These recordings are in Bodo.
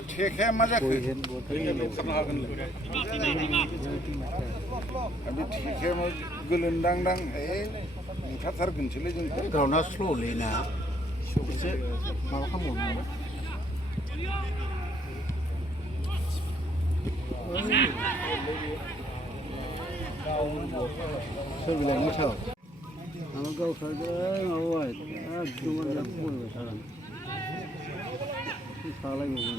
ठेखाया मा जाखो बे ठेखाया गोलोन्दांदां बुथारथारगोनसोलै जोंखौ ग्राउन्डआ स्ल'लै ना एसे माबा खालामबावनो सोर बिलाइ मोसाव आं गावस्राजों माबाबाय एकदमबारे बयबो सारा सालायबावगोन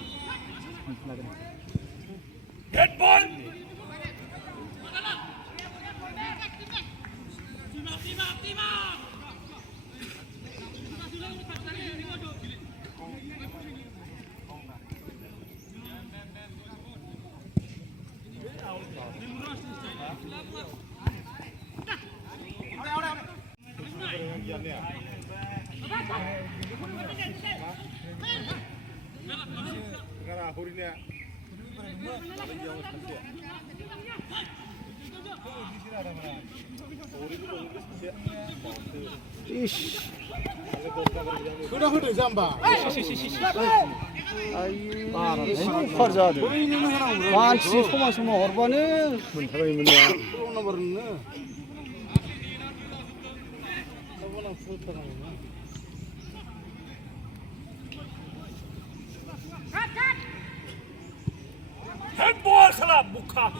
होना होदो जाम्बा फार जादों मानसि समान समान हरबानो मोनथारबायमोन ना Handball salah buka.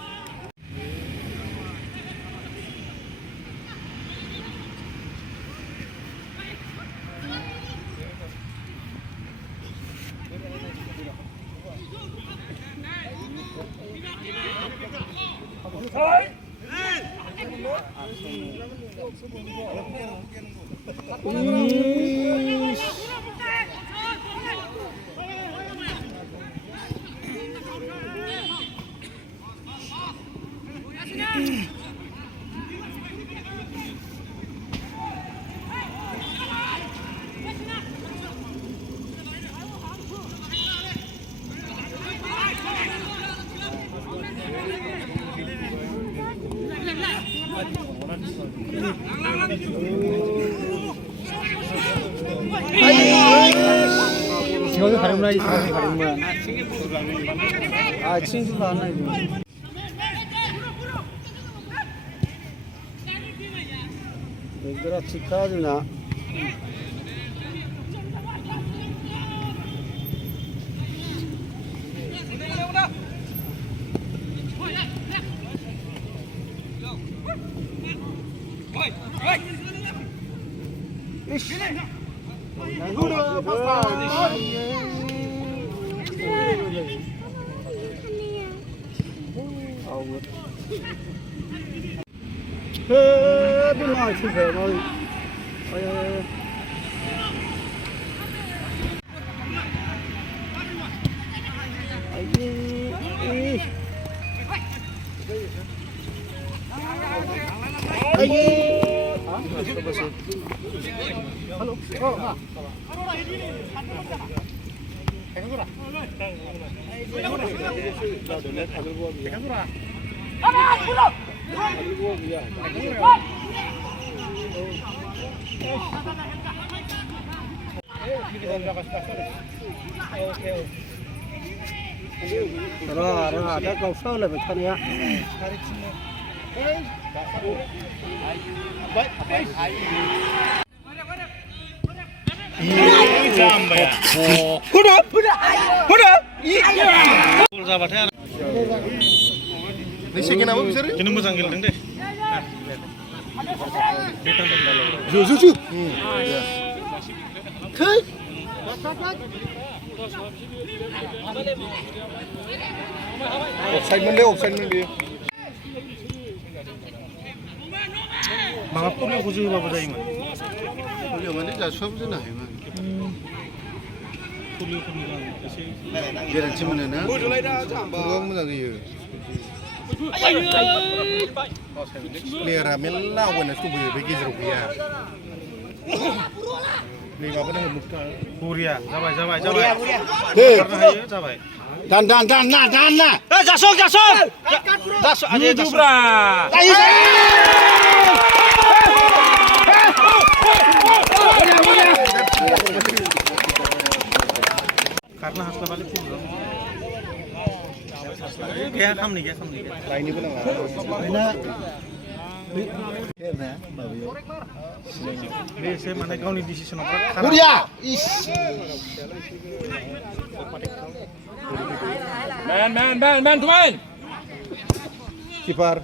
지금도 가려면 이 사람이 가려면 아 친구가 안 나요. 얘들아 치카주나. 이씨. 누구야? bên thì về rồi. Hello. Ada kau salah lebih tanya. Jambaya. Huda. Gol जाबाथाय नै सेकेन्डआबो बिसोरो किन्तु मोजां गेलेदों दे जो थै अफसाइडमोन बेयो माबा पलिअखौ जोहोबाबो जायोमोन पलिअ माने जासुआबो जानो हायोमोन पलिअफोरनि एसे गेरेन्टि मोनोना गोबां मोजां होयो प्लेयारा मेरला आवगायनासो दंफैयो बे गेजेराव गैया नै माबा नांगौ मुक्ता बरिया जाबाय खारनो हायो जाबाय Dan Jason aja Dubra खारनो हास्लाबालै फुटबल गैया खामनि गैया लायनोबो नाङा बे एसे माने गावनि डिसिसनाव बुरिया इस Man to man. किपार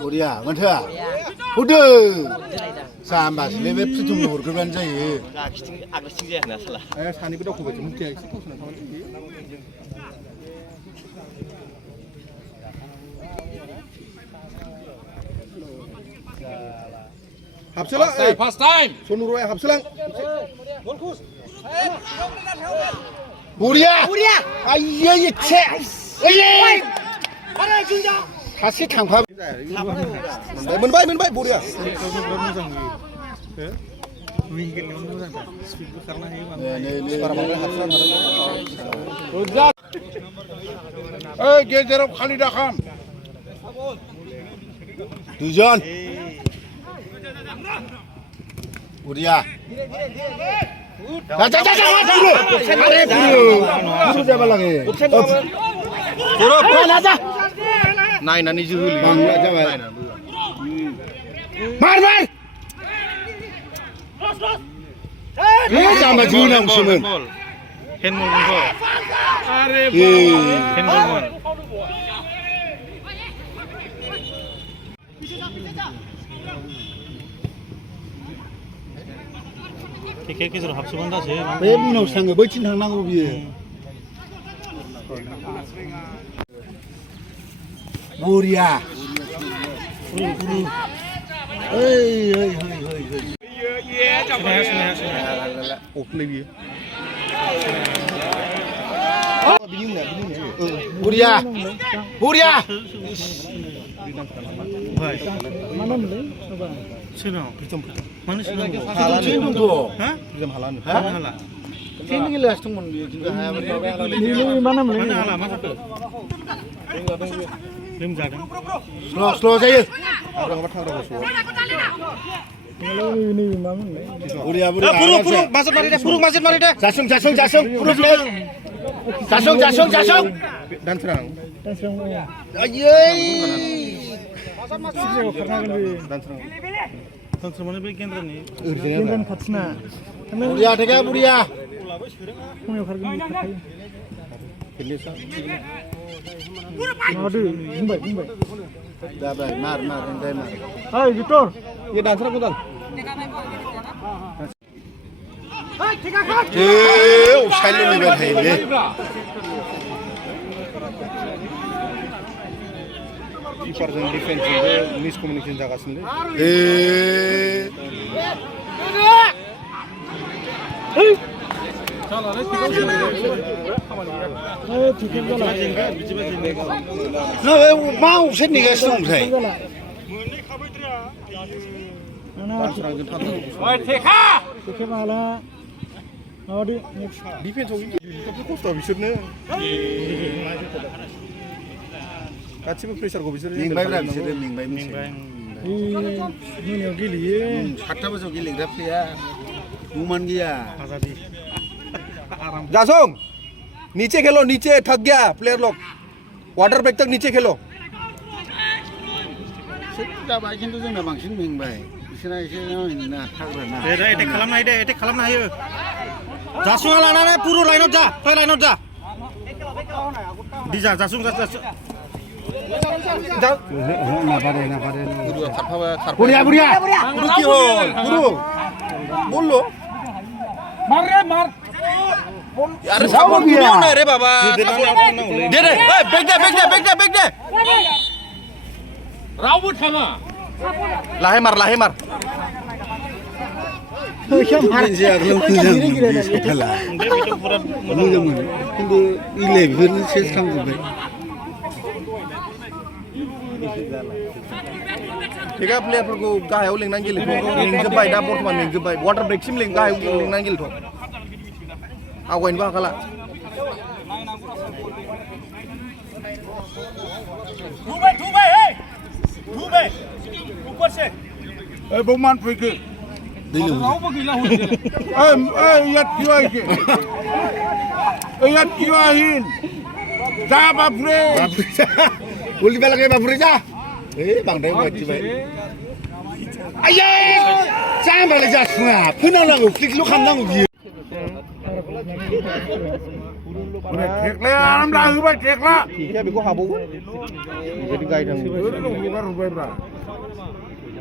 बुरिया मोनथोआ हुदो जाम्बासोलै बे प्रिटमनो हरग्रोबानो जायो आगसिथिं जायाखैना साला सानैबो दावखोबाय मुखिया एसे गावसोना थांबाय हाबसोलां First time. सनुरय हाबसोलां बुरिया आइयै एसे ओइ सासे थांफा मोनबाय बुरिया बिराद मोजां नुयो उइं गेलेनायाव मोजांथार स्पिडबो खारनो हायो ओइ गेजेराव खालि दाखाम दुइजन बुरिया जा अरे बुरु जाबा लागे नायनानै जोहोलि जाबाय मार जामा जोनांगौसोमोन हेन्डबलमोनथ' हेन्डबलमोन क्रिकेट गेजेराव हाबसोबानो जासै बे उनावसो थाङो बैथिं थांनांगौ बियो बुरिया अफलै बियो बुरिया सोरनाव मानो सोरनाव हाला ट्रेनिं गेलेगासिनो दंमोन मानो हाला मा जाखो लोमजादों स्ल' जायो बुरिया माजिद मारि दे जासं दानस्रां आयै दानस्रां माने बे गेन्द्रानि खाथिना बुरिया थेगा बुरिया जाबाय मार ओइ भिक्टर ये दानस्रां गोदान साइलेन्ट लेभेल थायोलै किपारजों डिफेन्सजोंबो मिसकमिउनिकेसन जागासिनो मा अफसाइड नेगासिनो दं ओमफ्राय डिफेन्सआव खस्थ' बिसोरनो गासिबो प्रेसारखौ बिसोर मेंबायब्रा बिसोरो मेंबाय मोनायाव गेलेयो 7टा बाजियाव गेलेग्रा प्लेया नुमान गैया जासं नीचे खेलो नीचे थक गया प्लेयर लोग वाटर ब्रेक तक नीचे खेलो जाबाय खिन्थु जोंना बांसिन मेंबाय बिसोरना एसे ना थाग्रा ना एटेक खालामनो हायो जासुङा लानानै पुरु लाइनाव जा फै लाइनाव जा दिजा जासुं बुरिया गुरु की हल गुरु बोल लो मार यार सामने भी होना रे बाबा दे बैक दे रावबो थाङा लाहे मार थिगा प्लेयारफोरखौ गाहायाव लेंनानै गेलेथ' लेंजोब्बाय दा बर्थमान लेंजोब्बाय वाटार ब्रेकसिम गाहायाव लेंनानै गेलेथ' आवगायनोबो हाखाला Dubai, ऊपर से बौमान फैखो रावबो गैला याद किवाइके याद किवाहिन जा बापुरे उल्टी बेला के बापुरे जा बांद्राय बायदिबाय आये जाबालाय जासुङा फोनांगौ क्लिकल' खालामनांगौ बियो टेक्ला आराम लाहोबाय टेक्ला एखे बेखौ हाबावो बेबायदि गायनांगौ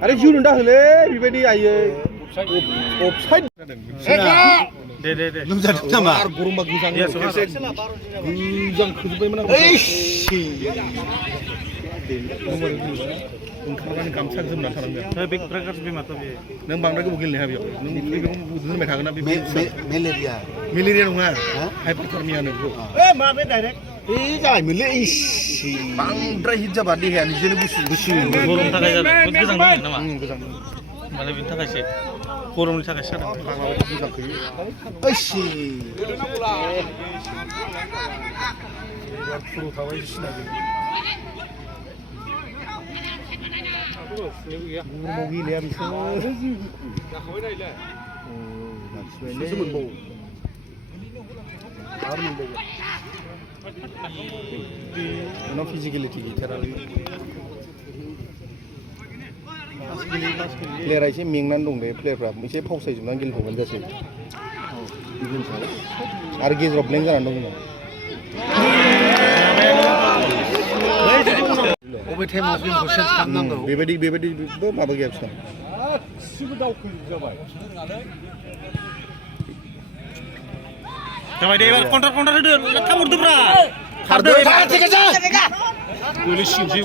आरे जिउनो दाहोलै बेबायदि आयै अफसाइड दे लोमजादों नामा आरो गरमबा गोजां खोजोब्बायमोन आं ओंखारनानै गामसा जोमना थानांगोन बे ब्रेकार्स बेमारथ' बे नों बांद्राय गोबाव गेलेनो हाया बेयाव नों बेखौ दोनबाय थागोन ना बे मेलेरिया नङा हाइपारथार्मियानो बेखौ माबे डाइरेक्ट जाबायमोनलै बांद्राय हिट जाबा देहाया निजेनो गुसु गरमनि थाखाय जादों गोजां दं नामा गोजां माने बेनि थाखायसो गरमनि थाखाय जादों गोजां खोयो फुरु थाबाय सिना गरमाव गेलेया बिसोर बिसोरसो मोनबावो आरो मोनबावो उनाव फिजिकेलिटि गैथारालै प्लेयारा एसे मेंनानै दं दे प्लेयारफ्रा एसे फावसायजोबनानै गेलेथ'गोन जासै आरो गेजेराव ब्लेंक जानानै दं अबे टाइमाव जों प्रसेस खालामनांगौ बेबायदिबो माबा गैया बिसोरना गासिबो दावखोजोबजाबाय जाबाय दे एबार कन्ट्राक्ट होदो थाब हरदोब्रा खारदो गोलै सिनसै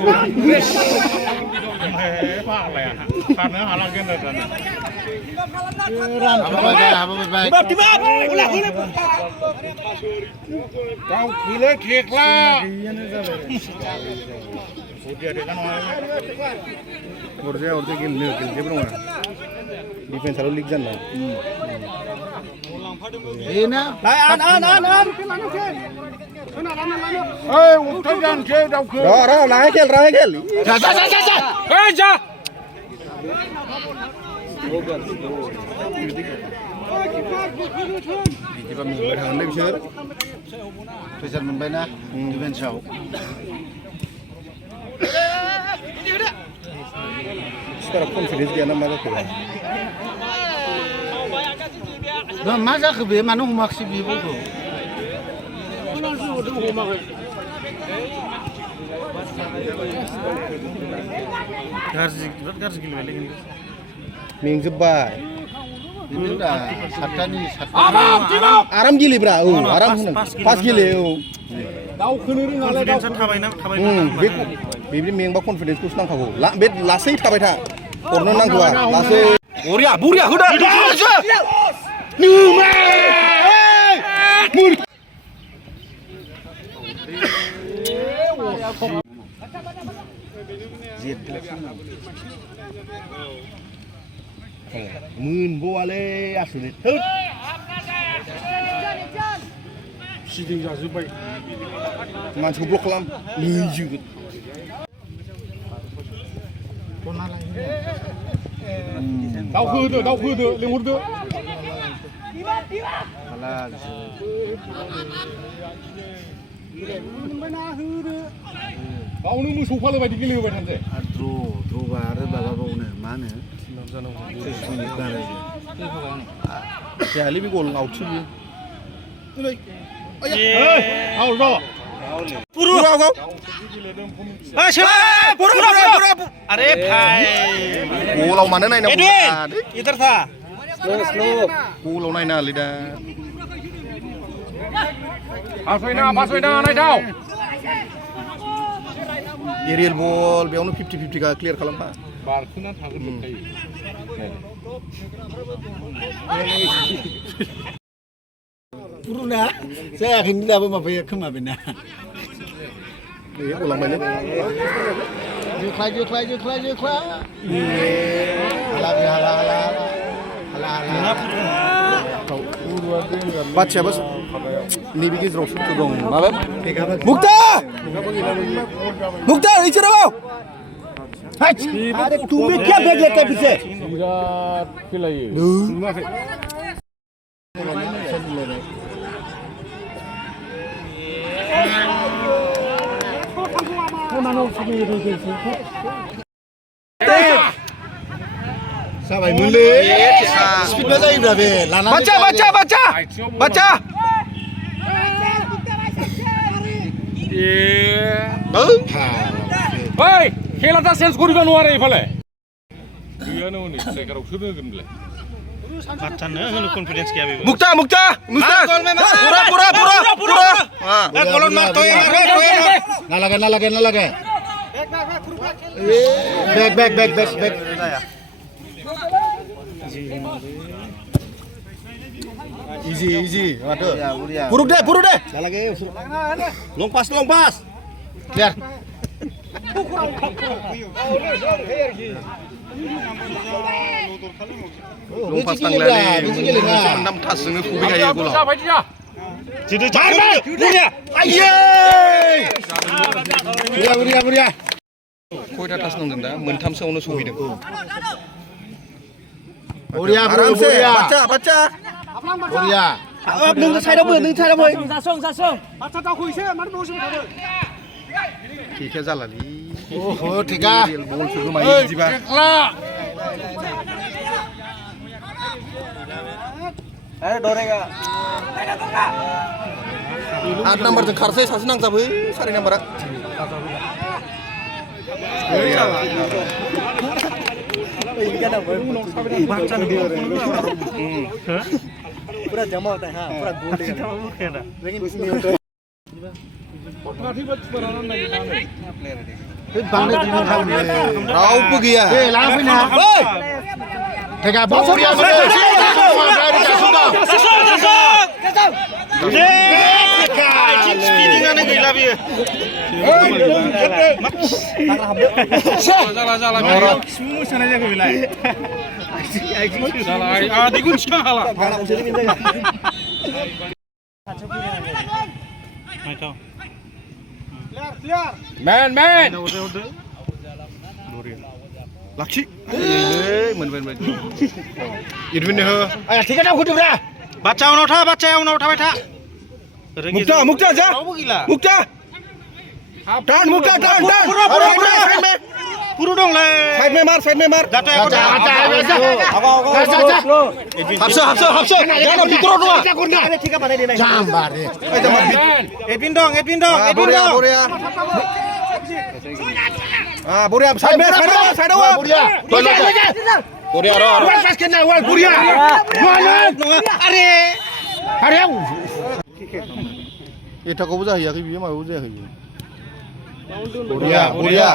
फाग्लाया खारनो हालांगोन दाना दावखोलै थेख्ला अरजाया गेलेजेबो नङा डिफेन्साराव लिक जानो बेना उल्था जानोसै दावखो राहे खेल जा बिदिबा मेंबाय थागोनलै बिसोर प्रेसार मोनबायना डिफेन्सआव बिसोरा कनफिडेन्स गैयाना मा जाखो मा जाखो बे मानो हमाखिसै बे बलखौ बिराद गाज्रि गेलेबायलै मेंजोब्बाय आराम गेलेब्रा आराम होनां पास गेले दावखोनो रोङालाय थाबायना बेबायदि मेंबा कनफिडेन्सखौसो नांखागौ बे लासै थाबाय था हरनो नांगौआ लासै बरिया होदो मोनबावालै आसुरित फिदिं जाजोब्बाय मानसिखौ ब्लक खालाम लैजोगोन दावखोदो लिंहरदो बावनो मोसौ फालो बायदि गेलेहोबाय थानोसै द्र'बा आरो माबाबावनो मा होनो जायालै बे गल आवटसो अरे भाई गलाव मानो नायनांगौ इधर था गलाव नायनाङालै दा फासयना नायदाव एरियेल बल बेयावनो 50-50 का क्लियार खालामफा बारखोना थागोन पुरुना जायाखैनो दाबो माबाया खोमा बेना गलांबायलै जोख्लाय हाला बादशायाबो नैबे गेजेरावसो दं माबा मुक्ता इसे रहो अरे तुम्हें क्या बैग लेता है पीछे बिराद खेलायो नुवाखै जाबाय मोनलै स्पिडबा जायोब्रा बे लानानै बाचा ओइ खेलाटा चेन्ज करिबा नोवारे इफाले गैयानो हनै स्ट्राइकाराव सोर होगोन बेलाय बाच्चानो होनो कन्फिडेन्स गैया बेबो मुक्ता पूरा गलन मार तोय ना लगे बैक इजी माथो पुरुक दे ना लगे long pass clear लंपास थांलाय नाम थासजोंनो फुबाय थायो गलाव जाबायदि जा जिदु बुरिया आइये बुरिया खयथा थास नांदों दा मोनथामसोआवनो सहैदों बुरिया बाचा बुरिया नों साइडआव फै जासं बाच्चा दावखौ एसे मानो न'सिम थादो थिखा जालालै ओहो थिका बलसो गोमायो बिदिबा अरे डरेगा 8 नाम्बारजों खारसै सासे नांजाबै 4 नाम्बारा पूरा जमा होता है हां पूरा गोल लेकिन रावबो गैया ए लाना फैना थिका बुरिया स्पिडिंआनो गैला बियो जाला मोसानाय जागो बेलाय जाला आदिगुन सिखा हाला मैन लाखि मोनबाय इडविन हो थिका दाव खुदुब्रा बाच्चा उनाव थाबाय था मुक्ता जा मुक्ता टान पुरु दंलै साइड में मार जाता हाबसो जाना भितराव दङ ठिका बानाय देनाय जाम्बा रे एडविन दं बोरिया बोरिया साइडआव बुरिया र पास केना वाल बुरिया अरे एटाखौबो जाहैयाखै बियो माबाबो जायाखै बियो बुरिया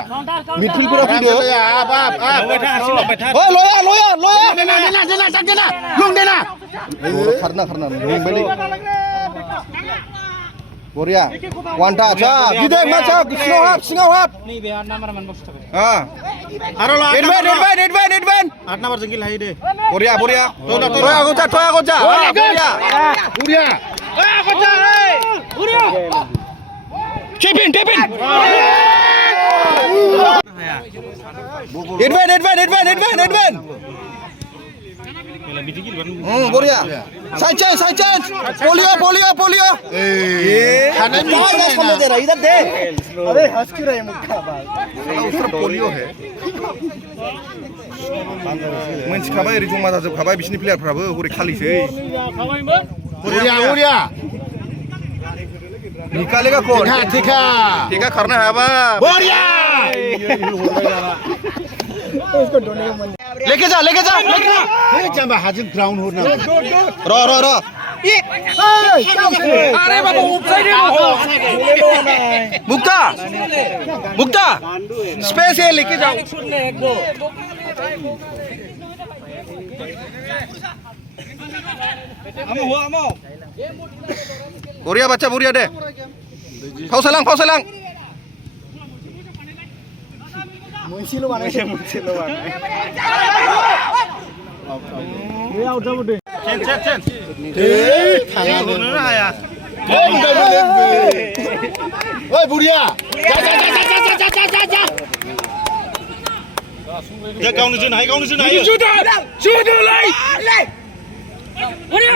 मिडफिल्डफोरा फैदो ओइ लया देना लुं देना खारना रोंबायलै बुरिया वानटा आच्छा गिदे माचा सिङाव हाब नैबे 8 नाम्बार मान बस थाबाय आरो एडभेन 8 नाम्बार जों गेल हायो दे बुरिया थया गजा बुरिया टेपिन एडभेन बिदि गेलबानो बुरिया साइड चेन्ज पोलियो खाने सामने दे रहा इधर दे अबे हंस क्यों रहे मुक्का पोलियो है मोनथिखाबाय ओरै जमा जाजोबखाबाय बिसिनि प्लेयारफ्राबो हरै खालिसै बुरिया निकालेगा कौन थिका खारनो हायाबा बुरिया लेके जा हे जाम्बा हाजों ग्राउन्ड हरना र अरे बाबा ऑफसाइड है मुक्ता स्पेस है लेके जाओ बुरिया बाच्चा बुरिया दे फावसालां मोनसेल' बानाय चेन्ज थांनो हाया ओइ बुरिया जा 야 가운데 준 하이 가운데 준 하이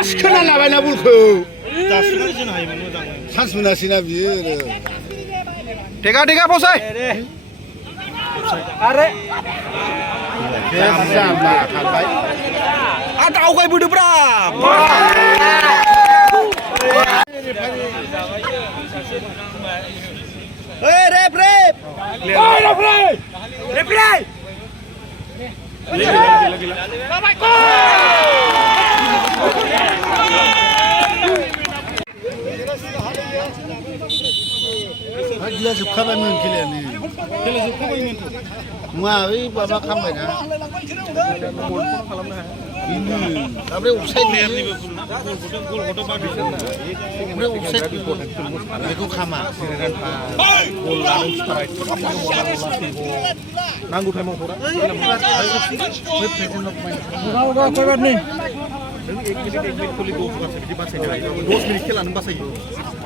시켜나 나와나 불고. 자수는 준 하이 먹는 장 산수나 시나 비르. Tega posai. Sama kalbai. Atau kau budu bra. Hey, rep. Gila suka bangun gila ni. Muawi bapa kamu na. Ini, tapi offside ni. Tapi offside ni. Aku kama. Nanggu themo pura.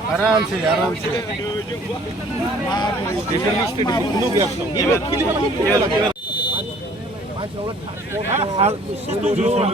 Aram se. Back.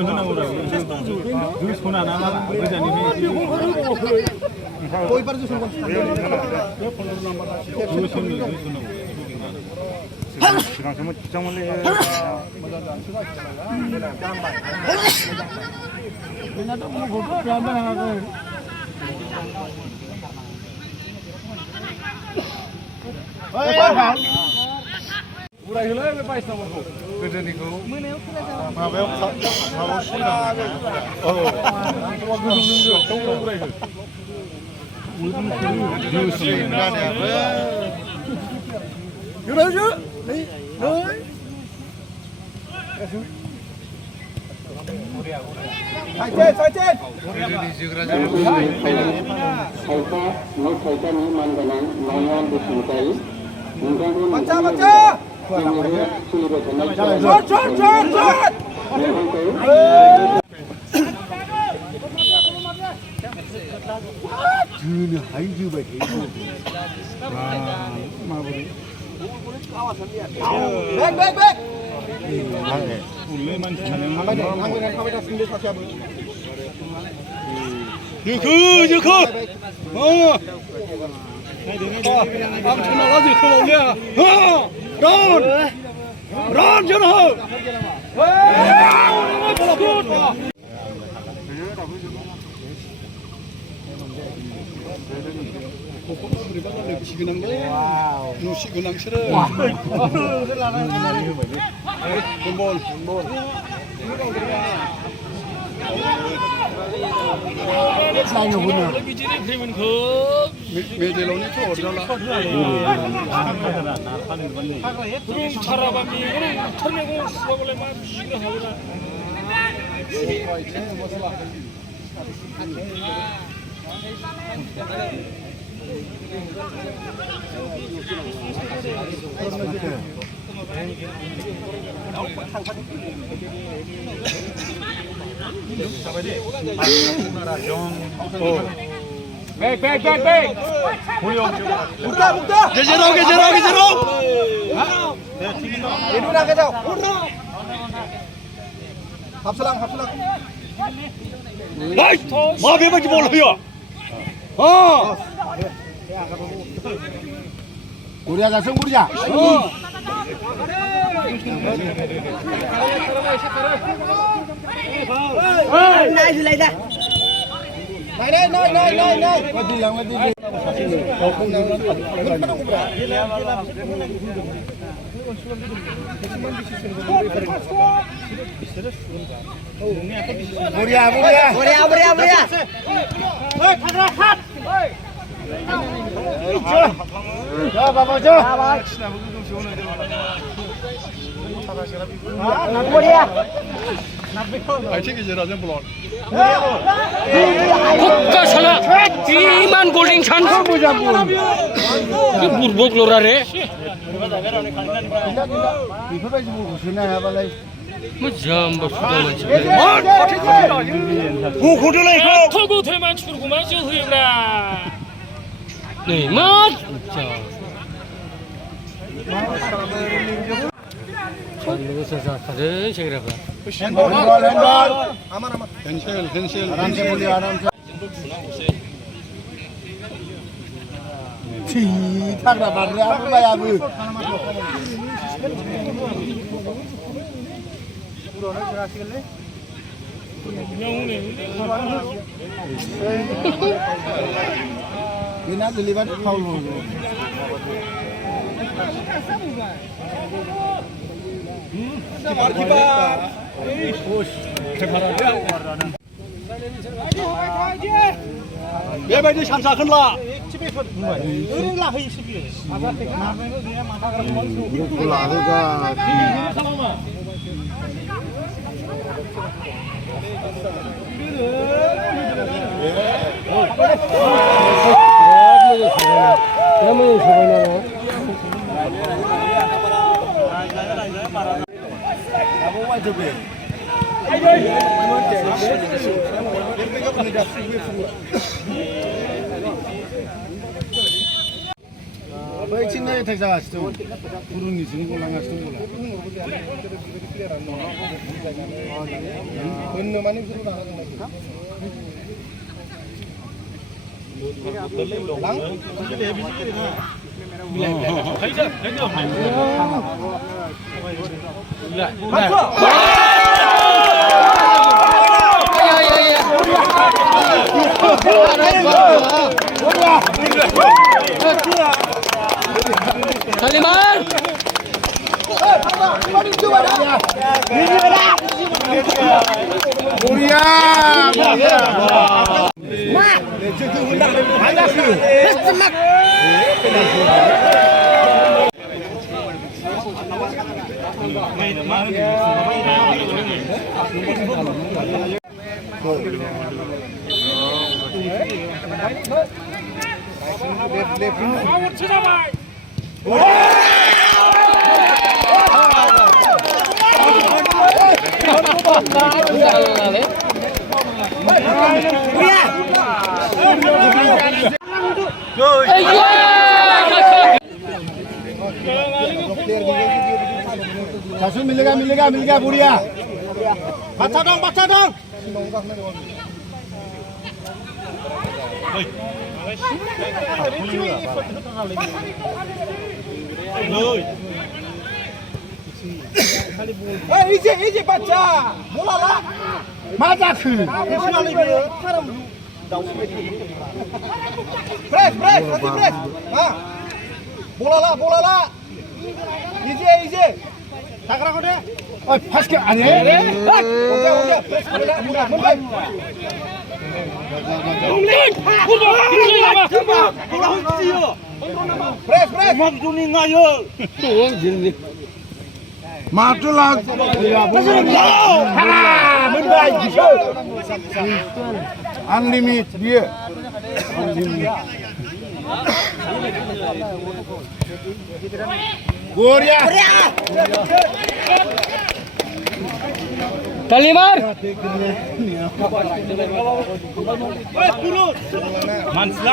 Gejerau. Ini nak kejau. Hapselang. Hey, mau bebas bola ya. Kuria langsung kuria. Salah, Iman Golden Chance. Burbuk lorare. Macam bersudah macam. Togo teman curug macam huibra. Nih, mat. लोगोसे जाखादों सेंग्राफ्रा आरामसे बोलियो आरामसे थि थाग्रा बारग्रायाबो बायाबो बेना दिलिबाद फाउल बेबायदि सानसाखोन ला ओरैनो लाहैयोसो बियो बैथिंनो एटेक जागासिनो दं गुरुनिजों गलांगासिनो दं होननो माने बिसोर Saliman! Korea! Jasun मिलेगा बुढ़िया बाथा दं इजे बच्चा बोला ला मा जाखो फ्रेश हां बोला ला इजे थाग्राखौ दे ओइ फास के अरे हो गया फ्रेश बोला मोनबाय फ्रेश मगदुनि ngaयो माथुला मोनबाय अनलिमिट बियो Korea Saliman! Mansla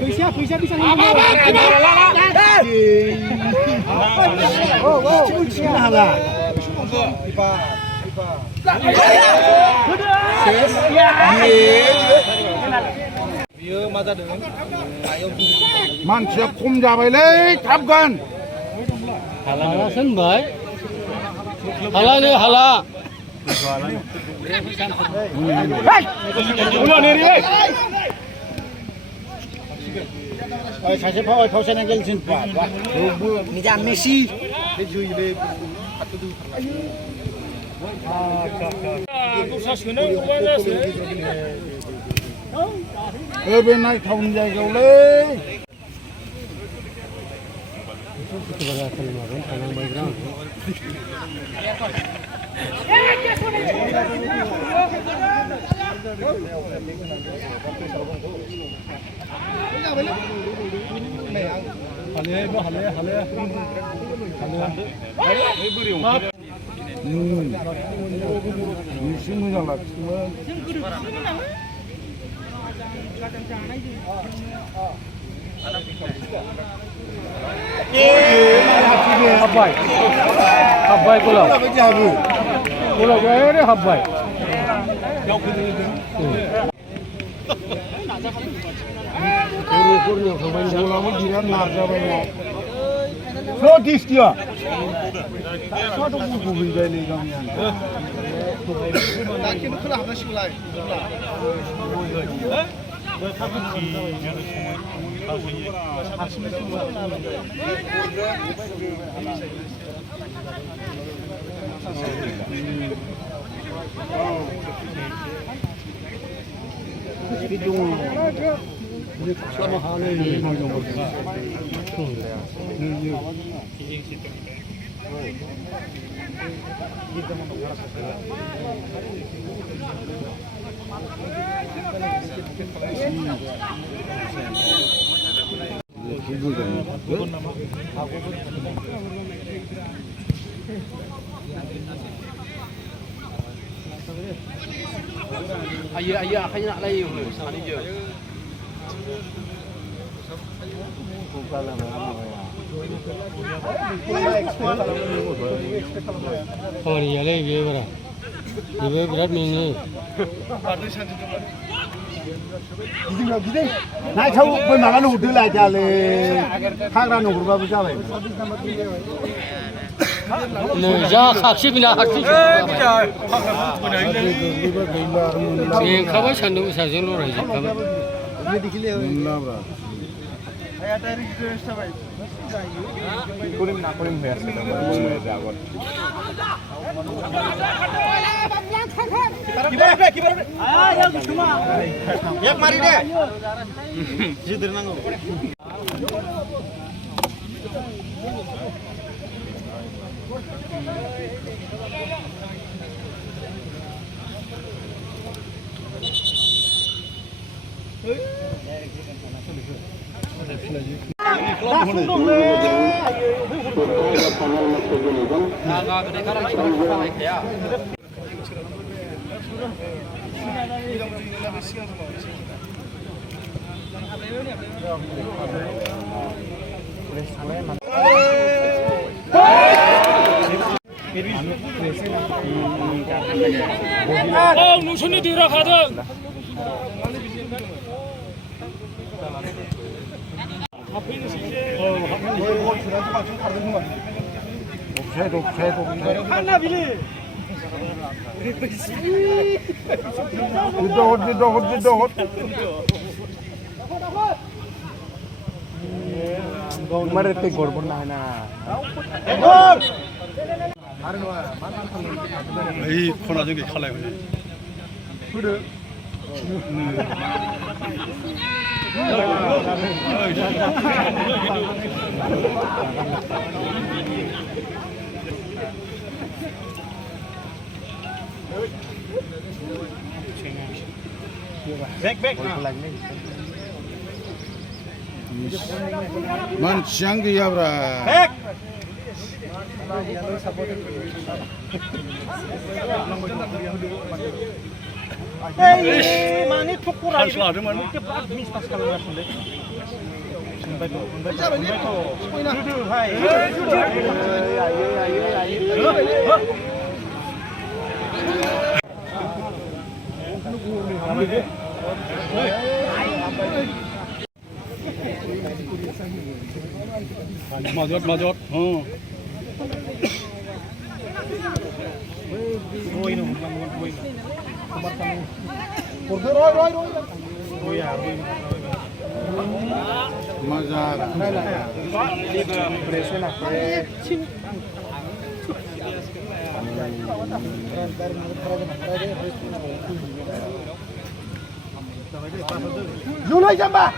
Bisa bisa मानसिया खम जाबायलै थाबगोन हाला सोनबाय हालानो हाला सासे फावसायना गेलसिन निजा मेसि बे नायथावनि जायगायावलै एसे मोजां लाखियोमोन हाब्बाय हाब्बाय गलाव जाबो गलाव ओरै हाब्बाय गलाव थांबाय गलावबो बिराद नारजाबाय स्ल' दिस्टिया स्ल'थ' गुबैबाय नै गामियानो दा खिन्थु खोला हाबनांसिगौलाय Selama hari ini ayah akhirnya nak layu sana je. Kamari ya lagi berapa? Ibu berat minggu. गिदिं नायथाव बै माबा नुहुरदोलाय दाले हाग्रा नुहुरबाबो जाबाय नै जा खाखि बिना खाखि मेंखाबाय सान्दुं गोसाजोंल' रायजोबखाबाय एक मारी दे जिदर नांगौ नोंसोरनि देरहाखादों 이 코너 저기 칼라요. मानसियानो गैयाब्रा माने थखरा लादोंमोन मिसपास खालामगासिनो মাজত মাজত Julai jamba.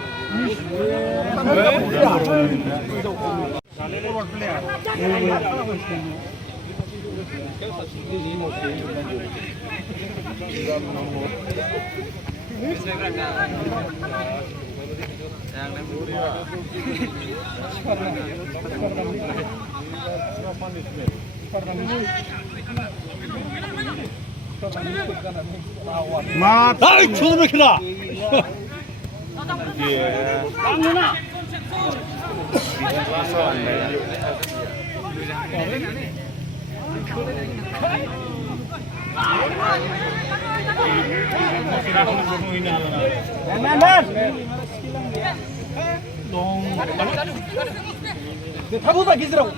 마 아이 초등학교다. 타보다 기지라고.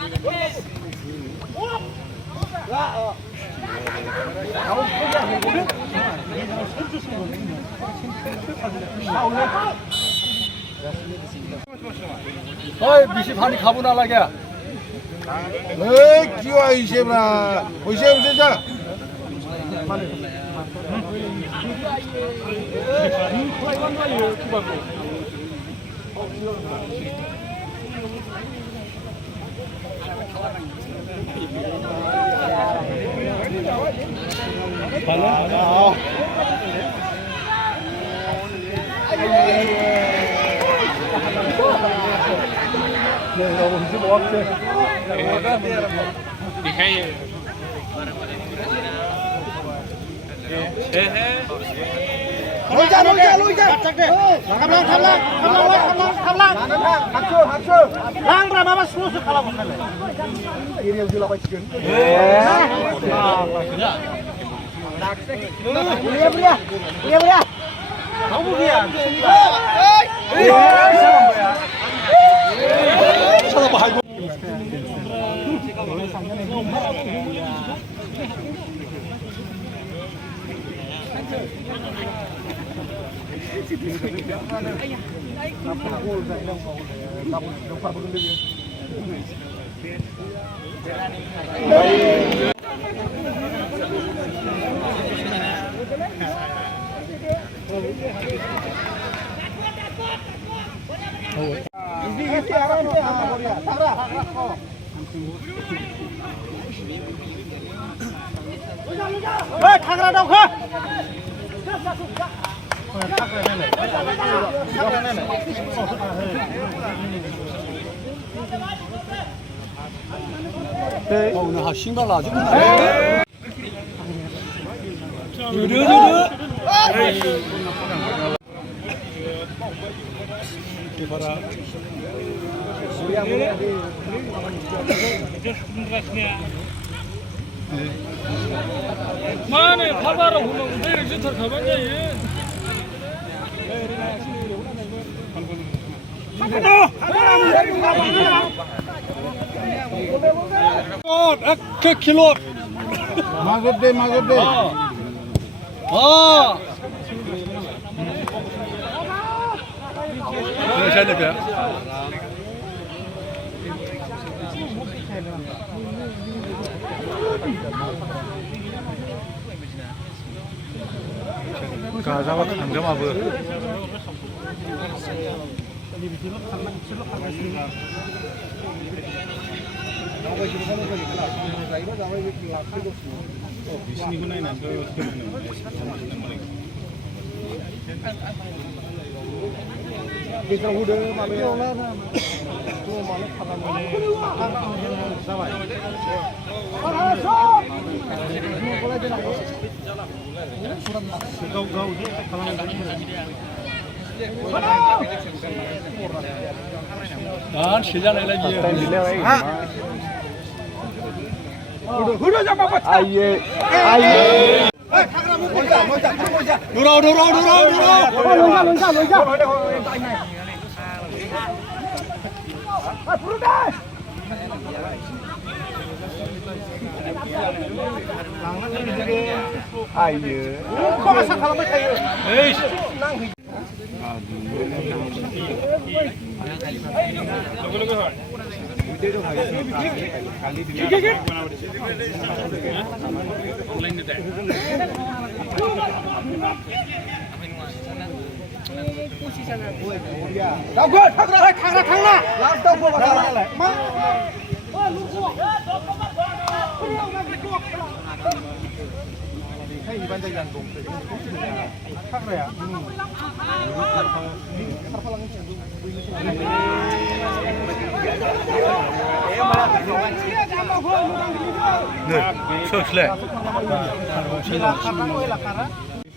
어이 미시 반이 가보나라게. 에이 기와 이세브라 이세브 진짜 오늘 하 신발 아주. 만에 바다로 오면 내일 진짜 가봤냐? 그 킬로. 마급대 아. 잘 돼. 가자와 강점하고. 난 시장 내려지.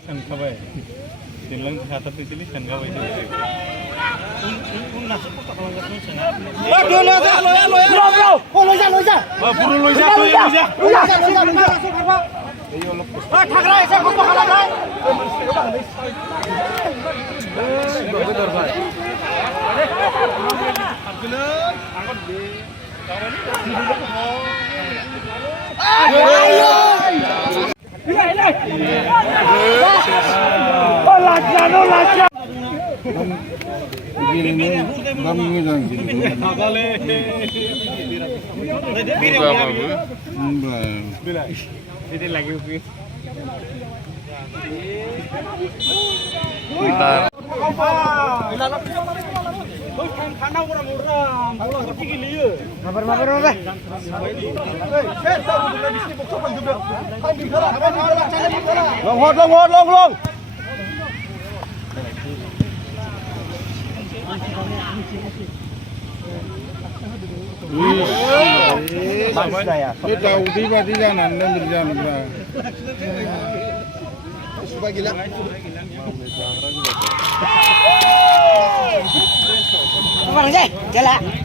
सानखाबाय दैलां हाथार फैसलै सानखाबाय Long. Kita udah berarti jangan berjalan. Supaya gila. Jalan.